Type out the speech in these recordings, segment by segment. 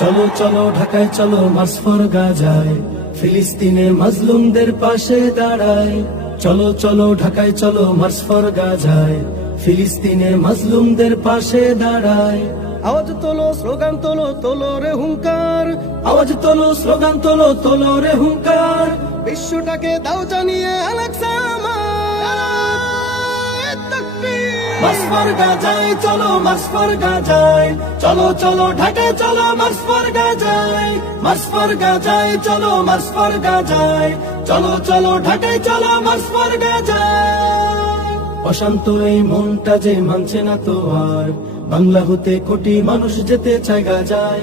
চলো চলো ঢাকায় চলো মাসফর গাজায়, ফিলিস্তিনে মাজলুমদের পাশে দাঁড়ায়। চলো চলো ঢাকায় চলো মাসফর গাজায়, ফিলিস্তিনে মাজলুমদের পাশে দাঁড়ায়। আওয়াজ তোলো, স্লোগান তোলো, তোলো রে হুঙ্কার। আওয়াজ তোলো, স্লোগান তোলো, তোলো রে হুঙ্কার। বিশ্বটাকে দাও জানিয়ে আলাকসা নারায়ে তাকবীর। মাসফর গাজায় চলো, মাসফর গাজায়, চলো চলো ঢাকায় চলো মাসফর গাজায়। মাসফর গাজায় চলো, মাসফর গাজায়, চলো চলো ঢাকায় চলো মাসফর গাজায়। অশান্ত এই মনটা যে মানছে না তো আর, বাংলা হতে কোটি মানুষ যেতে চায় গাজায়।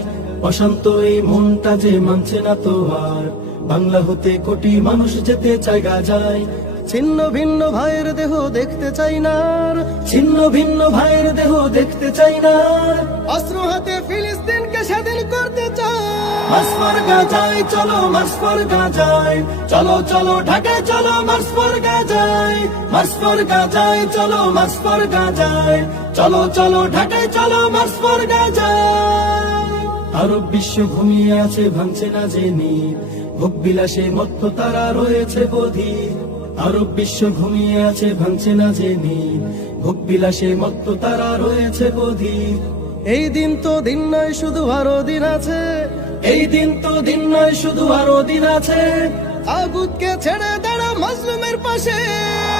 অশান্ত এই মনটা যে মানছে না তো আর, বাংলা হতে কোটি মানুষ যেতে চায় গাজায়। ছিন্ন ভিন্ন ভাইয়ের দেহ দেখতে চাই না আর, ছিন্ন ভিন্ন ভাইয়ের দেহ দেখতে চাই না। অস্ত্র হাতে ফিলিস্তিনকে স্বাধীন করতে চাই। মাসফর গাজায় চলো, মাসফর গাজায়, চলো চলো ঢাকায় চলো মাসফর গাজায়। মাসফর গাজায় চলো, মাসফর গাজায়, চলো চলো ঢাকায় চলো মাসফর গাজায়। আরব বিশ্ব ঘুমিয়ে আছে ভাঙছে না যে নিদ, ভোগ বিলাসে মত্ত তারা রয়েছে বধির। আরব বিশ্ব ঘুমিয়ে আছে ভাঙছে না যে নিদ, ভোগ বিলাসে মত্ত তারা রয়েছে বধির। এই দিন তো দিন নয়, শুধু আরো দিন আছে। এই দিন তো দিন নয়, শুধু আরো দিন আছে। তাগুতকে ছেড়ে দাঁড়া মাজলুমের পাশে।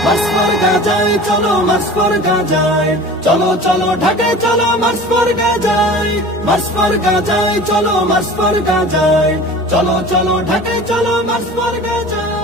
মাসফর গাজায় চলো, মাসফর গাজায়, চলো চলো ঢাকায় চলো মাসফর গাজায়। মাসফর গাজায় চলো, মাসফর গাজায়, চলো চলো ঢাকায় চলো মাসফর গাজায়।